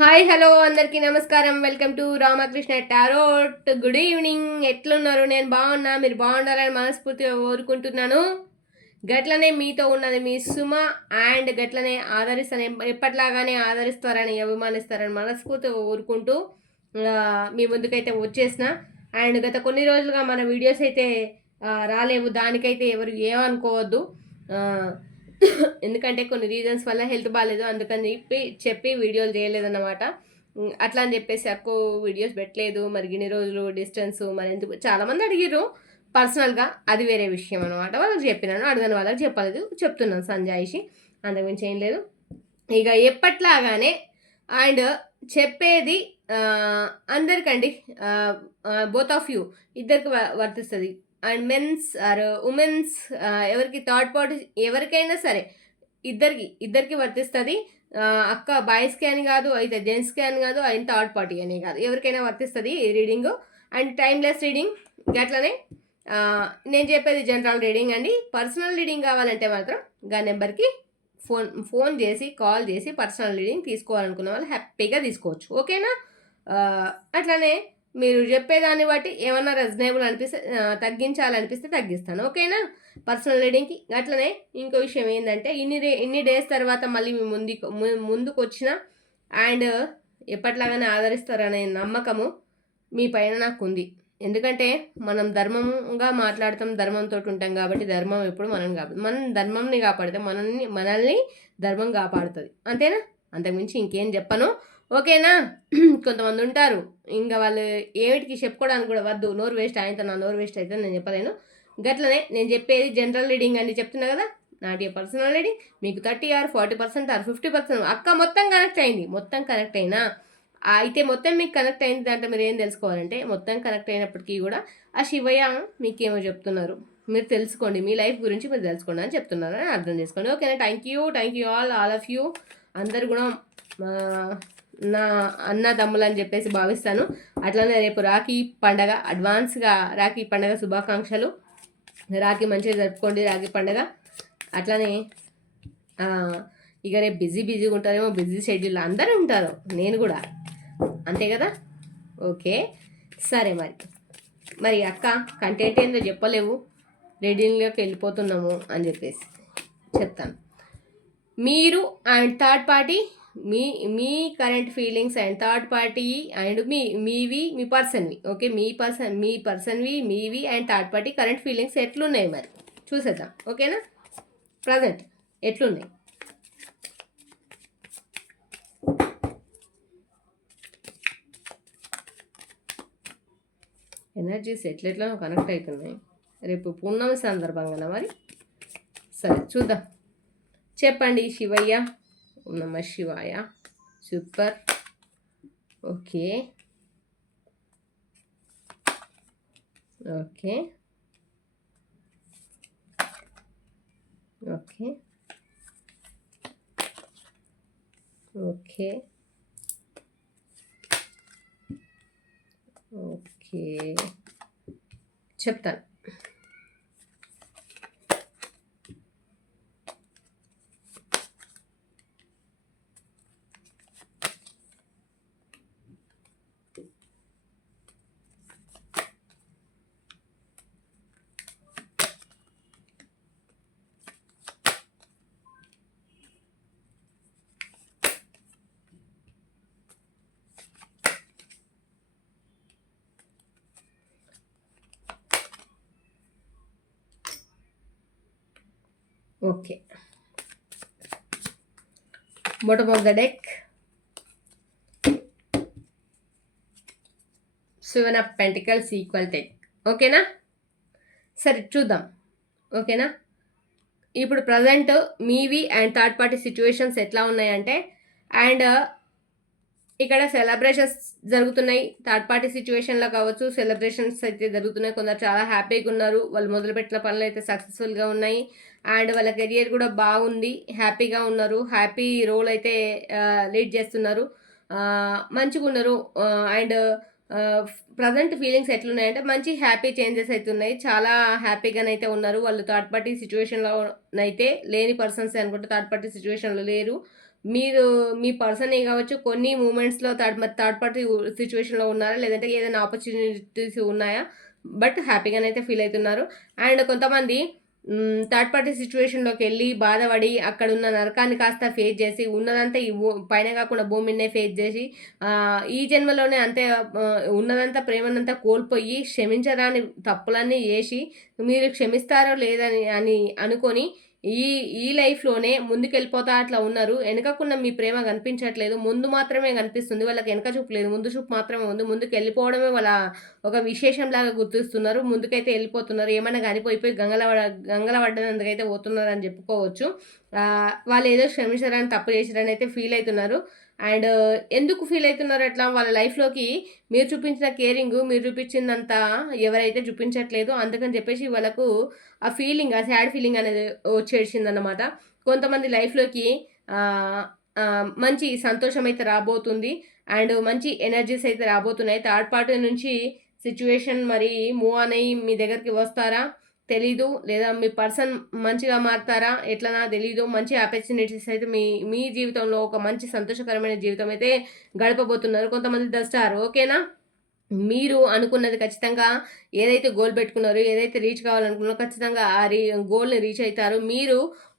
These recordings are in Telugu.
హాయ్ హలో అందరికీ నమస్కారం. Welcome to Ramakrishna tarot. Good evening. ఎట్లున్నారు? నేను బాగున్నా, మీరు బాగుండాలని మనస్ఫూర్తిగా కోరుకుంటున్నాను. గట్లనే మీతో ఉన్నది మీ సుమ. అండ్ గట్లనే ఆదరిస్తాను, ఎప్పట్లాగానే ఆదరిస్తారని అభిమానిస్తారని మనస్ఫూర్తిగా కోరుకుంటూ మీ ముందుకైతే వచ్చేసిన. అండ్ గత కొన్ని రోజులుగా మన వీడియోస్ అయితే రాలేవు, దానికైతే ఎవరు ఏమనుకోవద్దు. ఎందుకంటే కొన్ని రీజన్స్ వల్ల హెల్త్ బాగాలేదు, అందుకని చెప్పి వీడియోలు చేయలేదన్నమాట. అట్లా అని చెప్పేసి ఎక్కువ వీడియోస్ పెట్టలేదు. మరి ఇన్ని రోజులు డిస్టెన్స్ మరి ఎందుకు చాలామంది అడిగారు పర్సనల్గా, అది వేరే విషయం అనమాట. వాళ్ళకి చెప్పినాను, అడగని వాళ్ళకి చెప్పలేదు, చెప్తున్నాను సంజాయిషి, అంతకుమించి ఏం లేదు. ఇక ఎప్పట్లాగానే అండ్ చెప్పేది అందరికండి, బోత్ ఆఫ్ యూ ఇద్దరికి వర్తిస్తుంది. అండ్ మెన్స్ ఆర్ ఉమెన్స్, ఎవరికి థర్డ్ పార్టీ ఎవరికైనా సరే ఇద్దరికి వర్తిస్తుంది. అక్క బాయ్స్కి అని కాదు, అయితే జెంట్స్కి అని కాదు, అయిన థర్డ్ పార్టీ అని కాదు, ఎవరికైనా వర్తిస్తుంది ఈ రీడింగ్. And timeless reading. అట్లనే నేను చెప్పేది జనరల్ రీడింగ్ అండి. పర్సనల్ రీడింగ్ కావాలంటే మాత్రం గా నెంబర్కి ఫోన్ చేసి కాల్ చేసి పర్సనల్ రీడింగ్ తీసుకోవాలనుకున్న వాళ్ళు హ్యాపీగా తీసుకోవచ్చు. ఓకేనా? అట్లనే మీరు చెప్పేదాన్ని బట్టి ఏమన్నా రెజనబుల్ అనిపిస్తే తగ్గించాలనిపిస్తే తగ్గిస్తాను. ఓకేనా? పర్సనల్ రీడింగ్కి. అట్లనే ఇంకో విషయం ఏంటంటే ఇన్ని డేస్ తర్వాత మళ్ళీ మీ ముందుకు వచ్చిన అండ్ ఎప్పట్లాగానే ఆదరిస్తారనే నమ్మకము మీ పైన నాకు ఉంది. ఎందుకంటే మనం ధర్మంగా మాట్లాడతాం, ధర్మంతో ఉంటాం కాబట్టి ధర్మం ఎప్పుడు మనం ధర్మంని కాపాడితే మనల్ని ధర్మం కాపాడుతుంది. అంతేనా? అంతకుమించి ఇంకేం చెప్పను. ఓకేనా? కొంతమంది ఉంటారు ఇంకా వాళ్ళు ఏమిటికి చెప్పుకోవడానికి కూడా వద్దు, నోరు వేస్ట్ అయితే నా నోరు వేస్ట్ అయితే నేను చెప్పలేను. గట్లనే నేను చెప్పేది జనరల్ రీడింగ్ అని చెప్తున్నా కదా, నాట్ ఏ పర్సనల్ రీడింగ్. మీకు 30 ఆర్ 40% ఆర్ 50% అక్క మొత్తం కనెక్ట్ అయింది, మొత్తం కనెక్ట్ అయినా అయితే మొత్తం మీకు కనెక్ట్ అయింది. దాంట్లో మీరు ఏం తెలుసుకోవాలంటే మొత్తం కనెక్ట్ అయినప్పటికీ కూడా ఆ శివయ్య మీకేమో చెప్తున్నారు, మీరు తెలుసుకోండి, మీ లైఫ్ గురించి మీరు తెలుసుకోండి అని చెప్తున్నారు అని అర్థం చేసుకోండి. ఓకేనా? Thank you all of you. అందరు కూడా నా అన్న తమ్ములు అని చెప్పేసి భావిస్తాను. అట్లనే రేపు రాఖీ పండగ, అడ్వాన్స్గా రాఖీ పండగ శుభాకాంక్షలు. రాఖీ మంచిగా జరుపుకోండి, రాఖీ పండగ. అట్లనే ఇక రేపు బిజీగా ఉంటారేమో, బిజీ షెడ్యూల్ అందరూ ఉంటారు, నేను కూడా అంతే కదా. ఓకే సరే. మరి అక్క కంటెంట్ ఏందో చెప్పలేవు, రీడింగ్లోకి వెళ్ళిపోతున్నాము అని చెప్పేసి చెప్తాను. మీరు అండ్ థర్డ్ పార్టీ, మీ current feelings and third party and మీ పర్సన్వి. ఓకే, మీ పర్సన్వి, మీవి and third party current feelings ఎట్లున్నాయి మరి చూసేద్దాం. ఓకేనా? ప్రజెంట్ ఎట్లున్నాయి? ఎనర్జీస్ ఎట్లెట్లా కనెక్ట్ అవుతున్నాయి రేపు పూర్ణమి సందర్భంగా మరి. సరే చూద్దాం. చెప్పండి శివయ్య. నమ శివాయ. Super. Okay okay okay okay okay చెప్తాను. Okay, bottom of the deck, 7 of Pentacles equal deck. ఓకేనా? సరే చూద్దాం. ఓకేనా? ఇప్పుడు ప్రజెంట్ మీవి అండ్ థర్డ్ పార్టీ సిచ్యువేషన్స్ ఎట్లా ఉన్నాయంటే, అండ్ ఇక్కడ సెలబ్రేషన్స్ జరుగుతున్నాయి. థర్డ్ పార్టీ సిచ్యువేషన్లో కావచ్చు సెలబ్రేషన్స్ అయితే జరుగుతున్నాయి. కొందరు చాలా హ్యాపీగా ఉన్నారు, వాళ్ళు మొదలుపెట్టిన పనులు అయితే సక్సెస్ఫుల్గా ఉన్నాయి. అండ్ వాళ్ళ కెరియర్ కూడా బాగుంది, హ్యాపీగా ఉన్నారు, హ్యాపీ రోల్ అయితే లీడ్ చేస్తున్నారు, మంచిగా ఉన్నారు. అండ్ ప్రజెంట్ ఫీలింగ్స్ ఎట్లున్నాయంటే మంచి హ్యాపీ చేంజెస్ అవుతున్నాయి, చాలా హ్యాపీగానైతే ఉన్నారు. వాళ్ళు థర్డ్ పార్టీ సిచ్యువేషన్లో అయితే లేని పర్సన్స్ అనుకుంటే థర్డ్ పార్టీ సిచ్యువేషన్లో లేరు, మీరు మీ పర్సనే కావచ్చు కొన్ని మూమెంట్స్‌లో థర్డ్ పార్టీ సిట్యుయేషన్‌లో ఉన్నారా? లేదంటే ఏదైనా ఆపర్చునిటీస్ ఉన్నాయా? బట్ హ్యాపీగానైతే ఫీల్ అయితున్నారు. అండ్ కొంతమంది థర్డ్ పార్టీ సిట్యుయేషన్‌లోకెళ్ళి బాధపడి అక్కడున్న నరకాన్ని కాస్త ఫేస్ చేసి ఉన్నదంతా ఈ పైన కాకుండా భూమి మీదనే ఫేస్ చేసి ఈ జన్మలోనే అంతే ఉన్నదంతా ప్రేమనంతా కోల్పోయి క్షమించరాని తప్పులన్నీ చేసి మీరు క్షమిస్తారో లేదని అనుకొని ఈ ఈ లైఫ్‌లోనే ముందుకెళ్ళిపోతా అట్లా ఉన్నారు. ఎనకకున్న మీ ప్రేమ కనిపించట్లేదు. ముందు మాత్రమే కనిపిస్తుంది. వాళ్ళకి ఎనక చూపు లేదు. ముందు చూపు మాత్రమే ఉంది. ముందుకెళ్ళిపోవడమే వాళ్ళ ఒక విశేషంలాగా గుర్తిస్తున్నారు. ముందుకైతే ఎళ్ళిపోతున్నారు. ఏమన్నా గాని పోయి గంగల పడ్డదందుకైతే పోతున్నారని చెప్పుకోవచ్చు. వాళ్ళేదో క్షమించరని తప్పు చేసిరని అయితే ఫీల్ అయితున్నారు. అండ్ ఎందుకు ఫీల్ అయితున్నారు అట్లా? వాళ్ళ లైఫ్‌లోకి మీరు చూపించిన కేరింగు, మీరు చూపించిందంతా ఎవరైతే చూపించట్లేదో అందుకని చెప్పేసి వాళ్ళకు ఆ ఫీలింగ్, ఆ సాడ్ ఫీలింగ్ అనేది వచ్చేసిందనమాట. కొంతమంది లైఫ్‌లోకి మంచి సంతోషం అయితే రాబోతుంది. అండ్ మంచి ఎనర్జీస్ అయితే రాబోతున్నాయి. థర్డ్ పార్టీ నుంచి సిట్యుయేషన్ మరి మూవ్ ఆన్ అయ్యి మీ దగ్గరికి వస్తారా? తెలీదు. లేదా మీ పర్సన్ మంచిగా మారతారా? ఎట్లనా తెలీదు. మంచి ఆపర్చునిటీస్ అయితే మీ జీవితంలో ఒక మంచి సంతోషకరమైన జీవితం అయితే గడపబోతున్నారు. కొంతమంది ద స్టార్ ఓకేనా? మీరు అనుకున్నది ఖచ్చితంగా ఏదైతే గోల్ పెట్టుకున్నారో, ఏదైతే రీచ్ కావాలనుకున్నారో ఖచ్చితంగా ఆ గోల్‌ని రీచ్ అయితారు. మీరు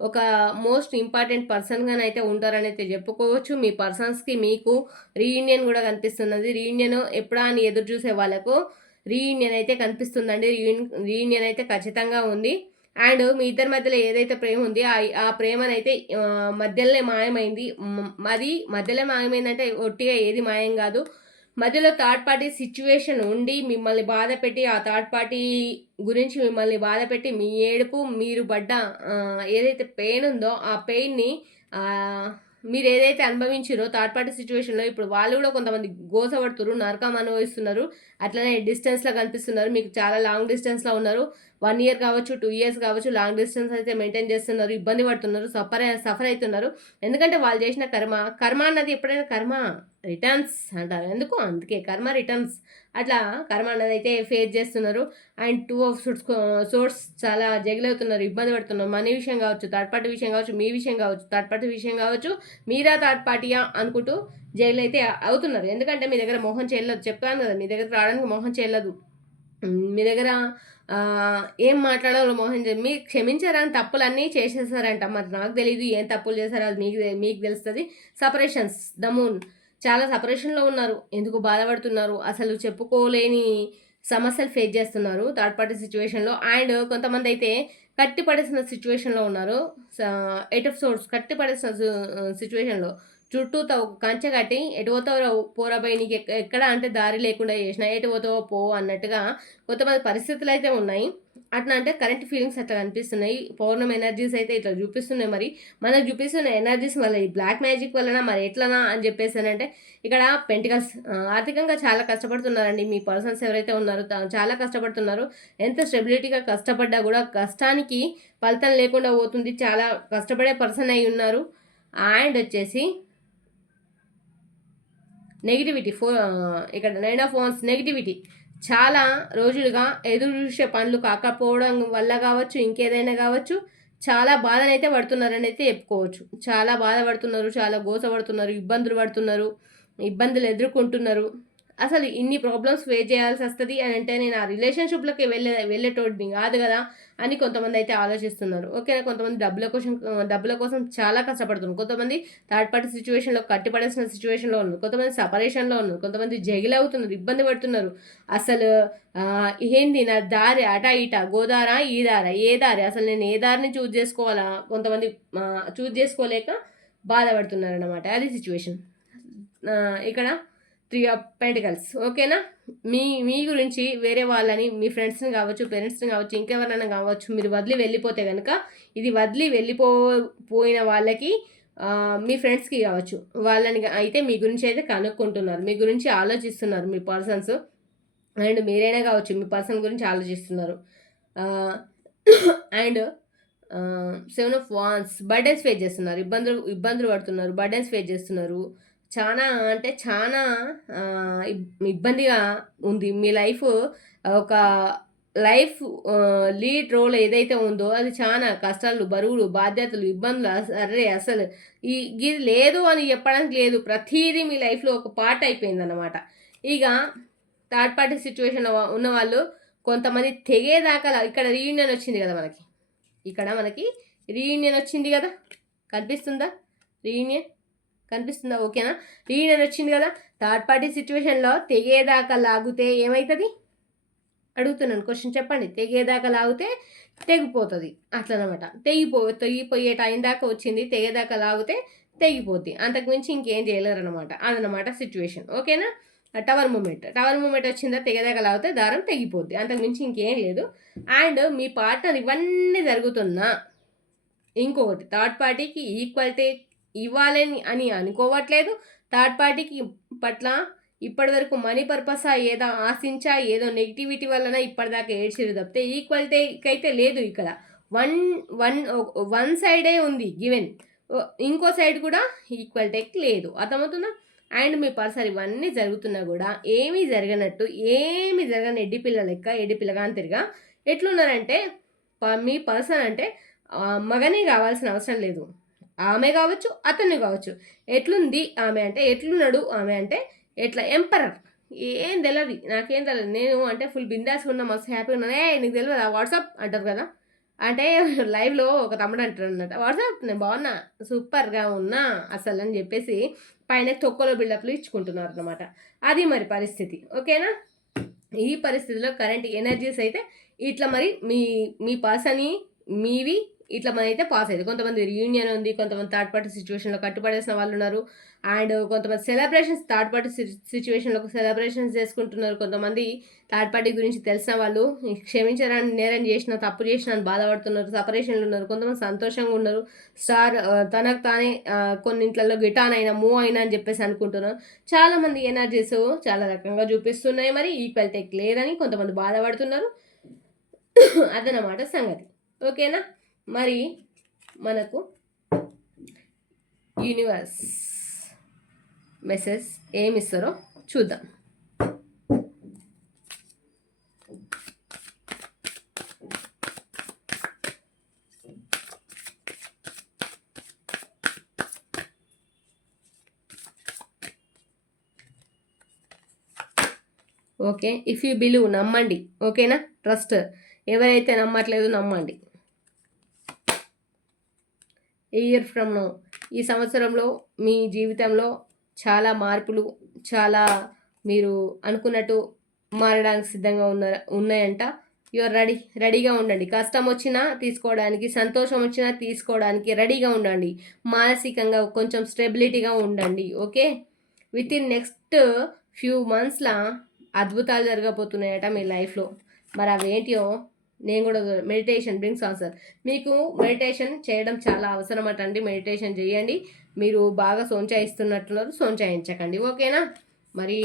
ఒక మోస్ట్ ఇంపార్టెంట్ పర్సన్‌గానైతే ఉంటారనైతే చెప్పుకోవచ్చు. మీ పర్సన్స్‌కి మీకు రీయూనియన్ కూడా కనిపిస్తున్నది. రీయూనియన్ ఎప్పుడా అని ఎదురు చూసే వాళ్ళకు రీయూనియన్ అయితే కనిపిస్తుందండి. రీయూనియన్ అయితే ఖచ్చితంగా ఉంది. అండ్ మీ ఇద్దరి మధ్యలో ఏదైతే ప్రేమ ఉంది ఆ ప్రేమనైతే మధ్యలోనే మాయమైంది. అది మధ్యలో మాయమైందంటే ఒట్టిగా ఏది మాయం కాదు. మధ్యలో థర్డ్ పార్టీ సిట్యుయేషన్ ఉండి మిమ్మల్ని బాధపెట్టి ఆ థర్డ్ పార్టీ గురించి మిమ్మల్ని బాధపెట్టి మీ ఏడుపు మీరు పడ్డ ఏదైతే పెయిన్ ఉందో ఆ పెయిన్ని మీరు ఏదైతే అనుభవించారో థర్డ్ పార్టీ సిచ్యువేషన్లో ఇప్పుడు వాళ్ళు కూడా కొంతమంది గోసపడుతున్నారు, నరకం అనుభవిస్తున్నారు. అట్లనే డిస్టెన్స్లో కనిపిస్తున్నారు. మీకు చాలా లాంగ్ డిస్టెన్స్లో ఉన్నారు. 1 ఇయర్ కావచ్చు, 2 ఇయర్స్ కావచ్చు, లాంగ్ డిస్టెన్స్ అయితే మెయింటైన్ చేస్తున్నారు. ఇబ్బంది పడుతున్నారు, సఫర్ అవుతున్నారు. ఎందుకంటే వాళ్ళు చేసిన కర్మ అన్నది ఎప్పుడైనా కర్మ రిటర్న్స్ అంటారు. ఎందుకు అందుకే కర్మ రిటర్న్స్. అట్లా కర్మ అన్నది అయితే ఫేస్ చేస్తున్నారు. అండ్ 2 ఆఫ్ సోర్స్ చాలా జగిలవుతున్నారు, ఇబ్బంది పడుతున్నారు. మనీ విషయం కావచ్చు, థర్డ్ పార్టీ విషయం కావచ్చు, మీ విషయం కావచ్చు, థర్డ్ పార్టీ విషయం కావచ్చు, మీరా థర్డ్ పార్టీయా అనుకుంటూ జైలు అయితే అవుతున్నారు. ఎందుకంటే మీ దగ్గర మోహం చేయలేదు. చెప్పాను కదా, మీ దగ్గర రావడానికి మోహం చేయలేదు. మీ దగ్గర ఏం మాట్లాడాలో మోహన్ మీరు క్షమించారని తప్పులన్నీ చేసేసారంట. మరి నాకు తెలీదు ఏం తప్పులు చేశారో అది మీకు తెలుస్తుంది. సపరేషన్స్ ద మూన్ చాలా సపరేషన్లో ఉన్నారు. ఎందుకు బాధపడుతున్నారు? అసలు చెప్పుకోలేని సమస్యలు ఫేస్ చేస్తున్నారు థర్డ్ పార్టీ సిచ్యువేషన్లో. అండ్ కొంతమంది అయితే కట్టి పడేసిన సిచ్యువేషన్లో ఉన్నారు. 8 ఆఫ్ సోర్స్ కట్టి పడేసిన సిచ్యువేషన్లో చుట్టూతో ఒక కంచె కట్టి ఎటు పోతావో పోరాబోయి నీకు ఎక్కడ అంటే దారి లేకుండా చేసిన ఎటు పోతావో పో అన్నట్టుగా కొంతమంది పరిస్థితులు అయితే ఉన్నాయి. అట్లా అంటే కరెంట్ ఫీలింగ్స్ అట్లా కనిపిస్తున్నాయి. పౌర్ణమి ఎనర్జీస్ అయితే ఇట్లా చూపిస్తున్నాయి. మరి మనకు చూపిస్తున్న ఎనర్జీస్ వల్ల ఈ బ్లాక్ మ్యాజిక్ వలన మరి ఎట్లనా అని చెప్పేసానంటే ఇక్కడ పెంటికల్స్ ఆర్థికంగా చాలా కష్టపడుతున్నారండి. మీ పర్సన్స్ ఎవరైతే ఉన్నారో చాలా కష్టపడుతున్నారు. ఎంత స్టెబిలిటీగా కష్టపడ్డా కూడా కష్టానికి ఫలితం లేకుండా పోతుంది. చాలా కష్టపడే పర్సన్ అయి ఉన్నారు. అండ్ వచ్చేసి నెగిటివిటీ ఇక్కడ 9 ఆఫ్ వాండ్స్ నెగిటివిటీ చాలా రోజులుగా ఎదురు చూసే పనులు కాకపోవడం వల్ల కావచ్చు, ఇంకేదైనా కావచ్చు, చాలా బాధనైతే పడుతున్నారని అయితే చెప్పుకోవచ్చు. చాలా బాధపడుతున్నారు, చాలా గోసపడుతున్నారు, ఇబ్బందులు పడుతున్నారు, ఇబ్బందులు ఎదుర్కొంటున్నారు. అసలు ఇన్ని ప్రాబ్లమ్స్ ఫేస్ చేయాల్సి వస్తుంది అని అంటే నేను ఆ రిలేషన్షిప్లోకి వెళ్ళేటోడిని కాదు కదా అని కొంతమంది అయితే ఆలోచిస్తున్నారు. ఓకేనా? కొంతమంది డబ్బుల కోసం చాలా కష్టపడుతున్నారు. కొంతమంది థర్డ్ పార్టీ సిచ్యువేషన్లో కట్టిపడేసిన సిచ్యువేషన్లో ఉన్నారు. కొంతమంది సపరేషన్లో ఉన్నారు. కొంతమంది జగిలవుతున్నారు, ఇబ్బంది పడుతున్నారు. అసలు ఏంది నా దారి అటా ఇటా గోదారా ఈ దారా ఏ దారి అసలు నేను ఏ దారిని చూజ్ చేసుకోవాలా కొంతమంది చూజ్ చేసుకోలేక బాధపడుతున్నారు అన్నమాట. అది సిచ్యువేషన్. ఇక్కడ 3 ఆఫ్ పెంటికల్స్ ఓకేనా? మీ గురించి వేరే వాళ్ళని మీ ఫ్రెండ్స్ని కావచ్చు, పేరెంట్స్ని కావచ్చు, ఇంకెవరైనా కావచ్చు మీరు వదిలి వెళ్ళిపోతే కనుక ఇది వదిలి వెళ్ళిపోయిన వాళ్ళకి మీ ఫ్రెండ్స్కి కావచ్చు వాళ్ళని అయితే మీ గురించి అయితే కనుక్కుంటున్నారు, మీ గురించి ఆలోచిస్తున్నారు మీ పర్సన్స్. అండ్ మీరైనా కావచ్చు మీ పర్సన్ గురించి ఆలోచిస్తున్నారు. And 7 of wands burdens face చేస్తున్నారు, ఇబ్బందులు పడుతున్నారు, బర్డెన్స్ ఫేస్ చేస్తున్నారు. చాలా అంటే చాలా ఇబ్బందిగా ఉంది మీ లైఫ్. ఒక లైఫ్ లీడ్ రోల్ ఏదైతే ఉందో అది చాలా కష్టాలు, బరువులు, బాధ్యతలు, ఇబ్బందులు, అరే అసలు ఇది లేదు అని చెప్పడానికి లేదు. ప్రతిదీ మీ లైఫ్లో ఒక పార్ట్ అయిపోయిందన్నమాట. ఇక థర్డ్ పార్టీ సిచ్యువేషన్లో ఉన్న వాళ్ళు కొంతమంది తెగేదాకా ఇక్కడ రీయూనియన్ వచ్చింది కదా మనకి, ఇక్కడ మనకి రీయూనియన్ వచ్చింది కదా, కనిపిస్తుందా? రీయూనియన్ కనిపిస్తుందా? ఓకేనా? రీయూనియన్ వచ్చింది కదా. థర్డ్ పార్టీ సిచ్యువేషన్లో తెగేదాకా లాగితే ఏమవుతుంది అడుగుతున్నాను, క్వశ్చన్ చెప్పండి. తెగేదాకా లాగితే తెగిపోతుంది అట్లనమాట. తెగిపోయే టైం దాకా వచ్చింది, తెగేదాకా లాగితే తెగిపోద్ది. అంతకుమించి ఇంకేం చేయలేరు అనమాట. అదనమాట సిచ్యువేషన్. ఓకేనా? టవర్ మూమెంట్ వచ్చిందా, తెగేదాకా లాగితే దారం తెగిపోద్ది. అంతకుమించి ఇంకేం లేదు. అండ్ మీ పార్ట్నర్ ఇవన్నీ జరుగుతున్నా ఇంకొకటి థర్డ్ పార్టీకి ఈక్వాలిటీ ఇవ్వాలని అని అనుకోవట్లేదు. థర్డ్ పార్టీకి పట్ల ఇప్పటి వరకు మనీ పర్పసా ఏదో ఆశించా, ఏదో నెగిటివిటీ వలన ఇప్పటిదాకా ఏడ్చేది తప్పితే ఈక్వాలిటీకి అయితే లేదు. ఇక్కడ వన్ సైడే ఉంది గివెన్, ఇంకో సైడ్ కూడా ఈక్వాలిటీకి లేదు. అర్థమవుతుందా? అండ్ మీ పర్సన్ ఇవన్నీ జరుగుతున్నా కూడా ఏమీ జరగనట్టు, ఏమీ జరగని ఎడ్డిపిల్ల లెక్క, ఎడ్డిపిల్లగాంతిరిగా ఎట్లున్నారంటే, మీ పర్సన్ అంటే మగనే కావాల్సిన అవసరం లేదు, ఆమె కావచ్చు అతన్ని కావచ్చు. ఎట్లుంది ఆమె అంటే, ఎట్లున్నాడు ఆమె అంటే, ఎట్లా ఎంపరర్. ఏం తెలియదు, నాకేం తెలియదు. నేను అంటే ఫుల్ బిందాస్గా ఉన్నా, మస్తు హ్యాపీగా ఉన్నాను. నీకు తెలియదు వాట్సాప్ అంటారు కదా, అంటే లైవ్లో ఒక తమ్ముడు అంటారు అన్నమాట, వాట్సాప్ నేను బాగున్నా, సూపర్గా ఉన్నా అసలు అని చెప్పేసి పైన తొక్కలో బిల్డప్లు ఇచ్చుకుంటున్నారు అనమాట. అది మరి పరిస్థితి. ఓకేనా? ఈ పరిస్థితిలో కరెంట్ ఎనర్జీస్ అయితే ఇట్లా మరి మీ పర్సన్ మీవి ఇట్లా మన అయితే పాస్ అయ్యింది. కొంతమంది రీయూనియన్ ఉంది, కొంతమంది థర్డ్ పార్టీ సిచ్యువేషన్లో కట్టుబడేసిన వాళ్ళు ఉన్నారు. అండ్ కొంతమంది సెలబ్రేషన్స్ థర్డ్ పార్టీ సిచ్యువేషన్లో సెలబ్రేషన్స్ చేసుకుంటున్నారు. కొంతమంది థర్డ్ పార్టీ గురించి తెలిసిన వాళ్ళు క్షమించడానికి నేరం చేసిన, తప్పు చేసిన అని బాధపడుతున్నారు, సపరేషన్లు ఉన్నారు. కొంతమంది సంతోషంగా ఉన్నారు, తనకు తానే కొన్ని ఇంట్లలో గిటాన్ అయినా మూవ్ అయినా అని చెప్పేసి అనుకుంటున్నారు. చాలామంది ఎనర్జీస్ చాలా రకంగా చూపిస్తున్నాయి. మరి ఈక్వాలిటీ లేదని కొంతమంది బాధపడుతున్నారు. అదనమాట సంగతి. ఓకేనా? మరి మనకు యూనివర్స్ మెసేజ్ ఏమిస్తారో చూద్దాం. ఓకే, ఇఫ్ యూ బిలీవ్ నమ్మండి. ఓకేనా? ట్రస్ట్. ఎవరైతే నమ్మట్లేదు నమ్మండి. ఇయర్ ఫ్రమ్ నౌ, ఈ సంవత్సరంలో మీ జీవితంలో చాలా మార్పులు, చాలా మీరు అనుకున్నట్టు మారడానికి సిద్ధంగా ఉన్నాయంట. యూఆర్ రెడీగా ఉండండి. కష్టం వచ్చినా తీసుకోవడానికి, సంతోషం వచ్చినా తీసుకోవడానికి రెడీగా ఉండండి. మానసికంగా కొంచెం స్టెబిలిటీగా ఉండండి. Okay? With in next few మంత్స్లో అద్భుతాలు జరగబోతున్నాయట మీ లైఫ్లో. మరి అవేంటియో నేను కూడా మెడిటేషన్ బ్రింగ్స్ ఆన్సర్. మీకు మెడిటేషన్ చేయడం చాలా అవసరం అండి. మెడిటేషన్ చేయండి. మీరు బాగా సోంచాయిస్తున్నట్టున్నారు, సోంచాయించకండి. ఓకేనా? మరి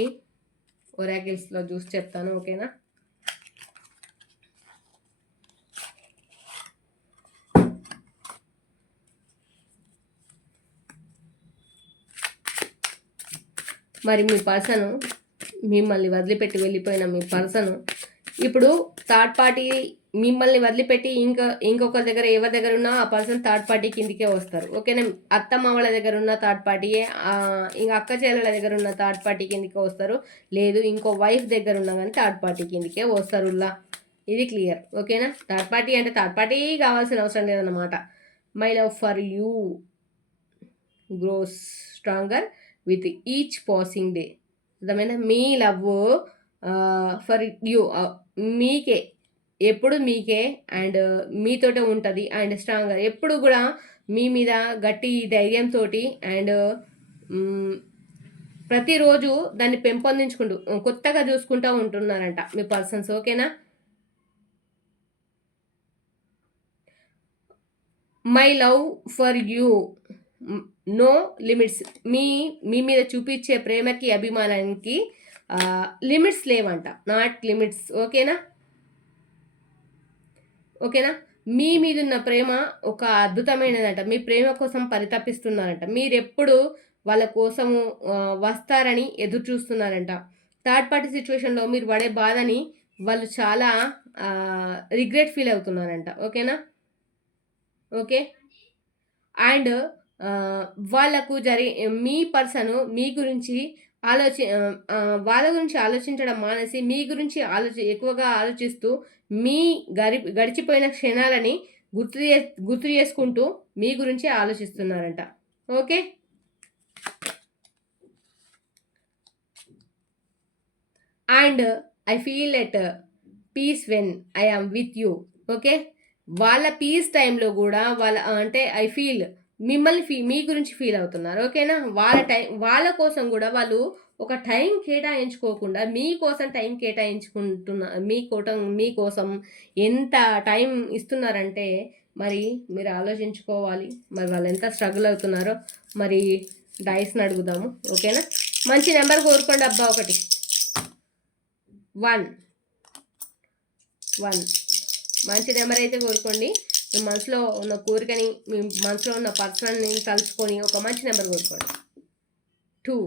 ఒరాకిల్స్లో చూసి చెప్తాను. ఓకేనా? మరి మీ పర్సన్ మిమ్మల్ని వదిలిపెట్టి వెళ్ళిపోయిన మీ పర్సన్ ఇప్పుడు థర్డ్ పార్టీ మిమ్మల్ని వదిలిపెట్టి ఇంకొకరి దగ్గర ఎవరి దగ్గర ఉన్నా ఆ పర్సన్ థర్డ్ పార్టీ కిందికే వస్తారు. ఓకేనా? అత్తమ్మ వాళ్ళ దగ్గర ఉన్న థర్డ్ పార్టీయే, ఇంకా అక్క చెల్లెల దగ్గర ఉన్న థర్డ్ పార్టీ కిందికే వస్తారు. లేదు ఇంకో వైఫ్ దగ్గర ఉన్నా కానీ థర్డ్ పార్టీ కిందికే వస్తారు. ఇది క్లియర్. ఓకేనా? థర్డ్ పార్టీ అంటే థర్డ్ పార్టీ కావాల్సిన అవసరం లేదన్నమాట. My love for you gross stronger with each passing day. అర్థమైనా? మీ లవ్ ఫర్ యూ మీకే, ఎప్పుడు మీకే అండ్ మీతోటే ఉంటుంది. అండ్ స్ట్రాంగర్ ఎప్పుడు కూడా మీ మీద గట్టి ధైర్యంతో అండ్ ప్రతిరోజు దాన్ని పెంపొందించుకుంటూ కొత్తగా చూసుకుంటూ ఉంటున్నారంట మీ పర్సన్స్. ఓకేనా? My love for you no limits. మీ మీద చూపించే ప్రేమకి, అభిమానానికి లిమిట్స్ లేవంట. Not limits. ఓకేనా? మీ మీద ఉన్న ప్రేమ ఒక అద్భుతమైనదంట. మీ ప్రేమ కోసం పరితపిస్తున్నారంట. మీరెప్పుడు వాళ్ళ కోసము వస్తారని ఎదురు చూస్తున్నారంట. థర్డ్ పార్టీ సిచ్యువేషన్లో మీరు పడే బాధని వాళ్ళు చాలా రిగ్రెట్ ఫీల్ అవుతున్నారంట. ఓకేనా? ఓకే. అండ్ వాళ్ళకు మీ పర్సను మీ గురించి వాళ్ళ గురించి ఆలోచించడం మానేసి, మీ గురించి ఎక్కువగా ఆలోచిస్తూ, మీ గడిచిపోయిన క్షణాలని గుర్తు చేసుకుంటూ మీ గురించే ఆలోచిస్తున్నారంట. Okay. And I feel at peace when I am with you. Okay. వాళ్ళ పీస్ టైంలో కూడా అంటే ఐ ఫీల్ మిమ్మల్ని మీ గురించి ఫీల్ అవుతున్నారు. ఓకేనా? వాళ్ళ కోసం కూడా వాళ్ళు ఒక టైం కేటాయించుకోకుండా మీకోసం టైం మీకోసం ఎంత టైం ఇస్తున్నారంటే మరి మీరు ఆలోచించుకోవాలి. మరి వాళ్ళు ఎంత స్ట్రగుల్ అవుతున్నారో మరి డైస్ని అడుగుదాము. ఓకేనా? మంచి నెంబర్ కోరుకోండి అబ్బా. ఒకటి 1 మంచి నెంబర్ అయితే కోరుకోండి. మీ మనసులో ఉన్న కోరికని, మీ మనసులో ఉన్న పర్సన్ని తలుచుకొని ఒక మంచి నెంబర్ కోరుకోండి. 2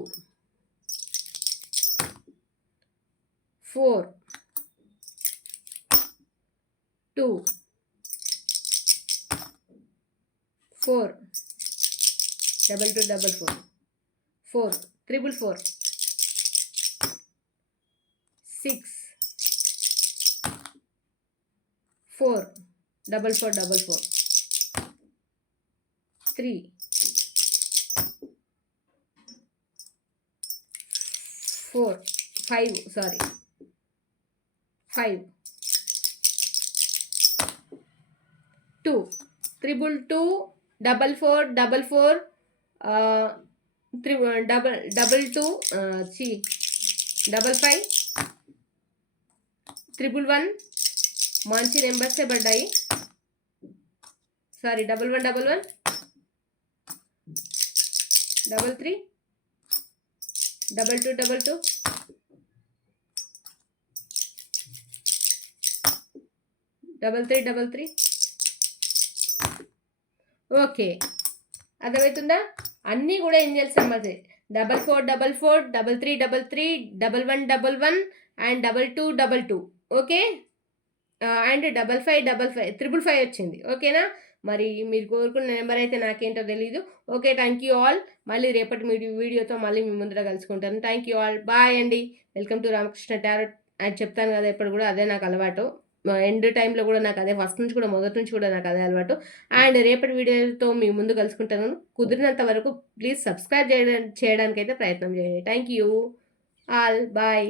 4 2 4 2244 4 444 6 4 4444 3 4 5 సారీ 5 2 222 4444 2 55 111 మంచి నెంబర్సే పడ్డాయి. సారీ 1111 33 2222 3333. ఓకే. అర్థమవుతుందా? అన్నీ కూడా ఏంజల్స్ నెంబర్సే. 4444 3333 1111 అండ్ 2222. ఓకే. అండ్ 5555 555 వచ్చింది. ఓకేనా? మరి మీరు కోరుకున్న నెంబర్ అయితే నాకేంటో తెలీదు. ఓకే. Thank you all. మళ్ళీ రేపటి వీడియోతో మళ్ళీ మీ ముందర కలుసుకుంటాను. Thank you all. బాయ్ అండి. Welcome to Ramakrishna tarot. అని చెప్తాను కదా ఎప్పుడు కూడా, అదే నాకు అలవాటు. ఎండ్ టైంలో కూడా నాకు అదే, ఫస్ట్ నుంచి కూడా మొదటి నుంచి కూడా నాకు అదే అలవాటు. అండ్ రేపటి వీడియోతో మీ ముందు కలుసుకుంటాను. కుదిరినంత వరకు ప్లీజ్ సబ్స్క్రైబ్ చేయడానికైతే ప్రయత్నం చేయండి. Thank you all. బాయ్.